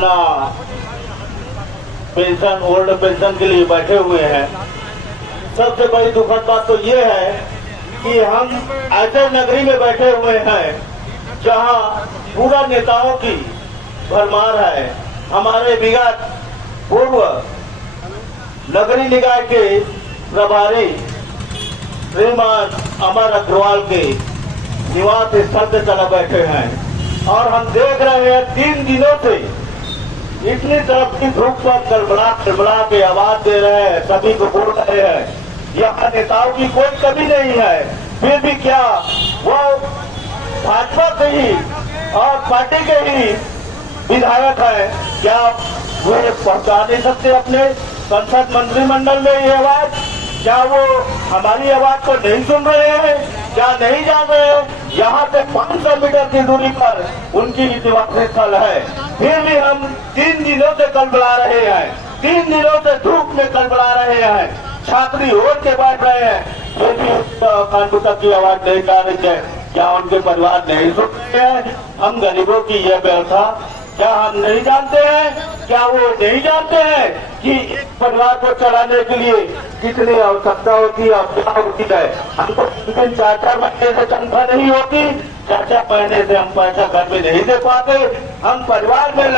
अपना pension, old pension के लिए बैठे हुए हैं। सबसे बड़ी दुखद बात तो ये है कि हम ऐसे नगरी में बैठे हुए हैं जहां पूरा नेताओं की भरमार है। हमारे विगत पूर्व नगरी निकाय के प्रभारी श्रीमान अमर अग्रवाल के निवास स्थल पे चला बैठे हैं और हम देख रहे हैं 3 दिनों से इतनी तरफ की धूप पर गड़बड़ा के आवाज दे रहे हैं, सभी को बोल रहे हैं। यहाँ नेताओं की कोई कमी नहीं है, फिर भी क्या वो भाजपा के ही और पार्टी के ही विधायक है, क्या वो पहुंचा नहीं सकते अपने संसद मंत्रिमंडल में ये आवाज? क्या वो हमारी आवाज को नहीं सुन रहे हैं? क्या नहीं जान रहे हैं? यहाँ से 500 मीटर की दूरी पर उनकी निवास स्थल है, फिर भी हम 3 दिनों से गड़बड़ा रहे हैं, 3 दिनों से धूप में गड़बड़ा रहे हैं, छात्री ओढ़ के बैठ रहे हैं, फिर भी कानून तक की आवाज नहीं जा रही है। क्या उनके परिवार नहीं सुन रहे हैं? हम गरीबों की यह व्यवस्था क्या हम नहीं जानते हैं? क्या वो नहीं जानते हैं कि एक परिवार को चलाने के लिए कितनी आवश्यकता होती है, क्या होती है? हमको 4-4 महीने से तनख्वाह नहीं होती, 4-4 महीने से हम पैसा घर में नहीं दे पाते, हम परिवार में